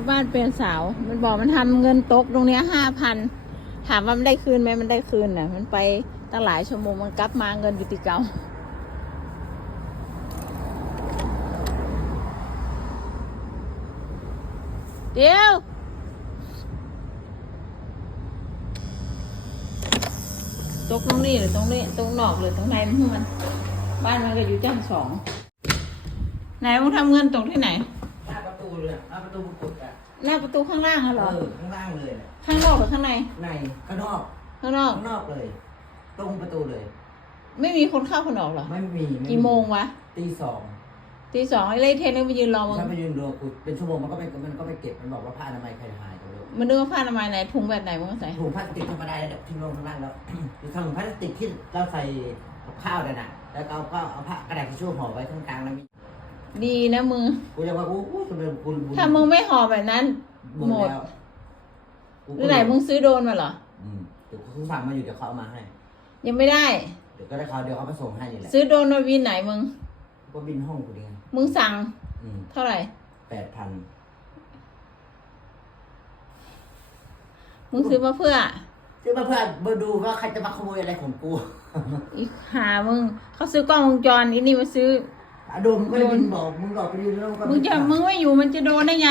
าบ้านเป็นสาว มันบอกมันทำเงินตกตรงเนี้ยห้าพันถามว่ามันได้คืนไหมมันได้คืนน่ะ มันไปตั้งหลายชั่วโมงมันกลับมาเงินอยู่ที่เก่าเดี๋ยวตกตรงนี้หรือตรงนี้ตรงนอกหรือตรงในมันมันบ้านมันก็อยู่จ้างสองไหนมึงทำเงินตกที่ไหน หน้าประตูเลยหน้าประตูมงกุฎอะหน้าประตูข้างล่างอะเหรอ เออข้างล่างเลยน่ะข้างนอกหรือข้างใน ในข้างนอกข้างนอก ข้างนอกเลย ตรงประตูเลย ไม่มีคนเข้าคนออกเหรอ ไม่มีไกี่โมงวะตีสองตีสองไอ้เล่เทนก็ไปยืนรอมึงฉันไปยืนดูกูเป็นชั่วโมงมันก็ไปมันก็ไปเก็บมันบอกว่าผ้าอนามัยใครหายกันเลยมันนึกว่าผ้าอนามัยไหนถุงแบบไหนมึงใส่ถุงพลาสติกธรรมดาเนี่ยทิ้งลงข้างล่างแล้วหรือทำถุงพลาสติกที่เราใส่กับข้าวเนี่ยนะแล้วก็เอาก็เอาผ้ากระดาษทิชชู่ห่อไว้ข้างกลางแล้วมี ดีนะมึง กูจะว่ากูกูจะเป็นคุณถ้ามึงไม่ห่อแบบนั้นหมหมดดแล้วกูหรือไหนมึงซื้อโดรนมาเหรอ อืมเดี๋ยวกูสั่งมาอยู่เดี๋ยวเขาเอามาให้ ยังไม่ได้ เดี๋ยวก็ได้เขาเดี๋ยวเขามาส่งให้นี่แหละซื้อโดรนมาวินไหนมึงก็บินห้องกูดีไงมึงสั่งอืมเท่าไหร่ แปดพันมึงซื้อมาเพื่อ ซื้อมาเพื่อมาดูว่าใครจะมาขโมยอะไรของกู อีกหามึง เขาซื้อกล้องวงจรอีนี่มาซื้อ อะโดมมึงก็เลยบินบอกมึงบอกไปดูแล้วก็มึงจะมึงไม่อยู่มันจะโดนได้ไง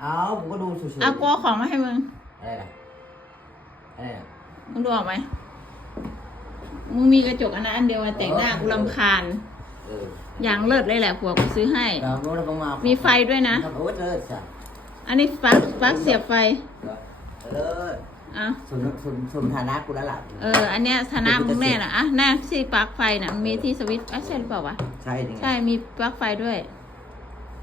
เอาผมก็ดูเฉยๆเอากลัวของมาให้มึงอะไรล่ะอะไรล่ะมึงดูออกไหมมึงมีกระจกอันนั้นอันเดียวมาแต่งหน้ากูรำคาญเอออย่างเลิศเลยแหละผัวกูซื้อให้เราโน้ตเรามามีไฟด้วยนะโอ้ยเลิศจ้ะอันนี้ปลั๊กปลั๊กเสียบไฟเลิศ อะสมสมสมฐานะกูแล้วล่ะเออ อันเนี้ยฐานะมึงแน่น่ะอะหน้าที่ปลั๊กไฟน่ะมันมีที่สวิตช์อะใช่หรือเปล่าวะใช่จริงใช่มีปลั๊กไฟด้วย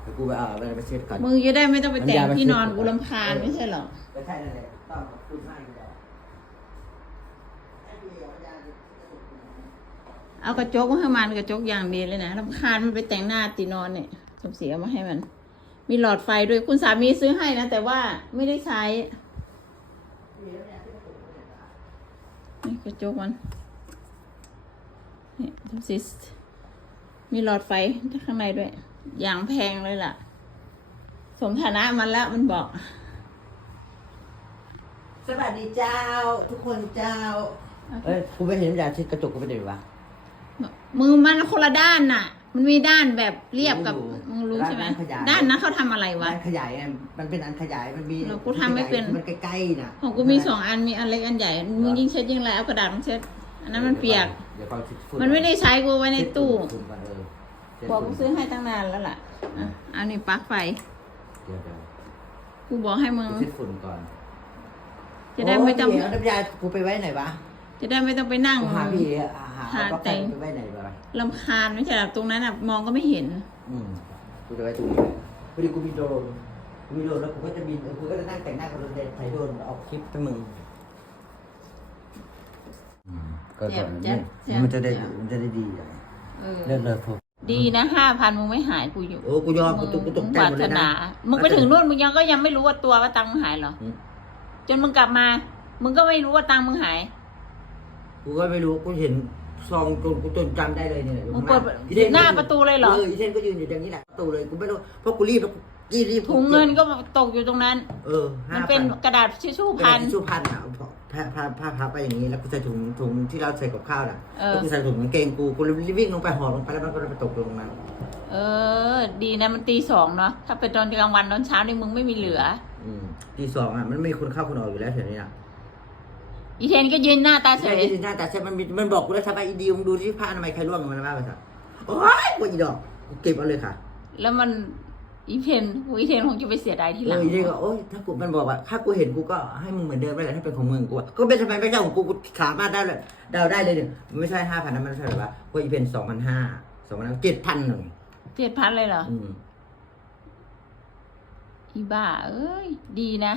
เดี๋ยวกูไปเอาไปไปเช็ดก่อน มึงจะได้ไม่ต้องไปแต่งน้ำยามาที่นอนเช็ดกูรำคาญไม่ใช่หรอก็ใช่นั่นแหละต้องขอบคุณมากเลยให้พี่เอายาดิเอากระจกมาให้มันกระจกอย่างดีเลยนะรำคาญมันไปแต่งหน้าตีนอนเนี่ยสมศรีเอามาให้มัน มีหลอดไฟด้วยคุณสามีซื้อให้นะแต่ว่าไม่ได้ใช้ นี่กระจกมัน นี่สมศรีมีหลอดไฟข้างในด้วย อย่างแพงเลยล่ะ สมฐานะมันแล้วมันบอก สวัสดีเจ้า ทุกคนเจ้า เอ้ย กูไปเห็นยาเช็ดกระจกกูไปไหนวะ มือมันคนละด้านน่ะ มันมีด้านแบบเรียบกับรู้มึงรู้ใช่ไหมด้านขยายด้านนั้นเขาทำอะไรวะมันขยายไงมันเป็นอันขยายมันมีเรากูทำไม่เป็นมันใกล้ๆน่ะของกูมีสองอันมีอันเล็กอันใหญ่มึงยิ่งเช็ดยิ่งไรเอากระดาษมาเช็ดอันนั้นมันเปียกเดี๋ยวก่อนฝุ่มันไม่ได้ใช้กูไว้ในตู้เช็ดฝุ่นก่อนเออเช็ดบอกกูฝุ่นซื้อให้ตั้งนานแล้วล่ะอะเอานี่ปลั๊กไฟเดี๋ยวเดี๋ยวกูบอกให้มึงเช็ดฝุ่นก่อน จะได้ไม่ต้องโยเดี๋ยวน้ำยากูไปไว้ไหนวะจะได้ไม่ต้องไปนั่งกูหาพี่ หาหาหาเอาแต่แต่ง ไปไว้ไหนวะลำคาญไม่ใช่หรอตรงนั้นอะมองก็ไม่เห็น อืมกูจะไว้ตรงนี้พอดีกูมีโดรนกูมีโดรนแล้วกูก็จะบินเออกูก็จะนั่งแต่งหน้ากับโดรนเดนถ่ายโดรนออกคลิปให้มึงอืมก็เจ็ก่บอนเจ็บเจ็บมันจะได้เจ็บมันจะได้ดีอะเออ เลิศเลยพวกดีนะห้าพันมึงไม่หายกูอยู่โอ้กูยอมกูตกกูตกใจปราหมดถเลยนานะมึงไปถึงนู่นมึงยังก็ยังไม่รู้ว่าตัวว่าตังค์มึงหายเหรออืม จนมึงกลับมา มึงก็ไม่รู้ว่าตังค์มึงหาย กูก็ไม่รู้กูเห็น ซองจนกูจนจำได้เลยเนี่ยอยู่มึงข้างเปิดอีทนหน้าประตูเลยเหรอ เอออีเทนก็ยืนอยู่อย่างนี้แหละประตูเลยกูไม่รู้เพราะกูรีบแล้วกูรีบรีบถุงเงินก็ตกอยู่ตรงนั้น เออห้ามันเป็นพักระดาษทิชชู่พัพันนชูพันอะพาพาพาพาไปอย่างนี้แล้วกูใส่ถุงถุงที่เราใส่กับข้าวน่ะเออ แล้วกูใส่ถุงกางเกงกูกูเลยวิ่งลงไปห่อลงไปแล้วมันก็เลยไปตกลงมาเออ ดีนะมันตีสองเนาะ ถ้าเป็นตอนกลางวันตอนเช้านี่มึงไม่มีเหลือ อืมทีสองอะมันไม่มีคนเข้าคนออกอยู่แล้วแถวนี้อะ อีเทนก็ยืนหน้าตาเฉใช่ยที่หน้าตาใช่มันมีมันบอกกูแล้วทำไมอีดีมงดูที่ผ้าอนามัยใครร่วงมันมาไปสักโอ้ยกูอีดอกกูเก็บเอาเลยค่ะแล้วมันอีเทนอีเทนคงจะไปเสียดายทีหเอลังออีดีก็โอ้ยถ้ากูมันบอกว่า ถ้ากูเห็นกูก็ให้มึงเหมือนเดิมไปแหละถ้าเป็นของมึงกูอะก็เป็นทำไมไม่ใช่ของกูกูสามารถได้เลยเดาได้เลยเนี่ยมันไม่ใช่ห้าพันนะมันเท่าไหร่วะกูอีเป็นสองพันห้าสองพันเจ็ดพันหนึ่งเจ็ดพันเลยเหรอ อืม อีบ้า เอ้ย ดีนะ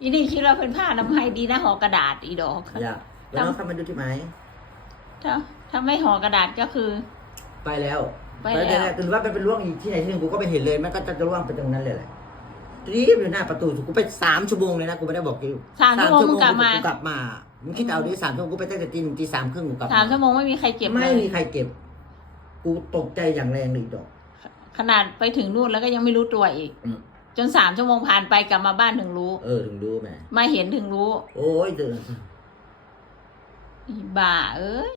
อีนี่คิดว่าเป็นผ้าทำไมยดีนะห่อกระดาษอีดอกอย่าแล้วน้องเข้ามาดูที่ไหมถ้าถ้าไม่ห่อกระดาษก็คือ ไปแล้วไปแล้วต่ถึงว่ามันเป็นร่วงอีกที่ไหนที่หนึ่งกูก็ไปเห็นเลยมันก็จะจะร่วงไปตรงนั้นเลยแหละรีบอยู่หน้าประตูกูไปสามชั่วโมงเลยนะกูไม่ได้บอกกูสามชั่วโมงมึงกลับมา กูกลับมามึงคิดเอาดิสามชั่วโมงกูไปตั้งแต่ตีหนึ่งตีสามครึ่งกูกลับสามชั่วโมงไม่มีใครเก็บเลไม่ยมีใครเก็บ กูตกใจอย่างแรงเลยอีดอก ขนาดไปถึงนู่นแล้วก็ยังไม่รู้ตัวอีก อืม จนสามชั่วโมงผ่านไปกลับมาบ้านถึงรู้ เออถึงรู้แหม่มาเห็นถึงรู้ โอ้ยเจออีบ้าเอ้ย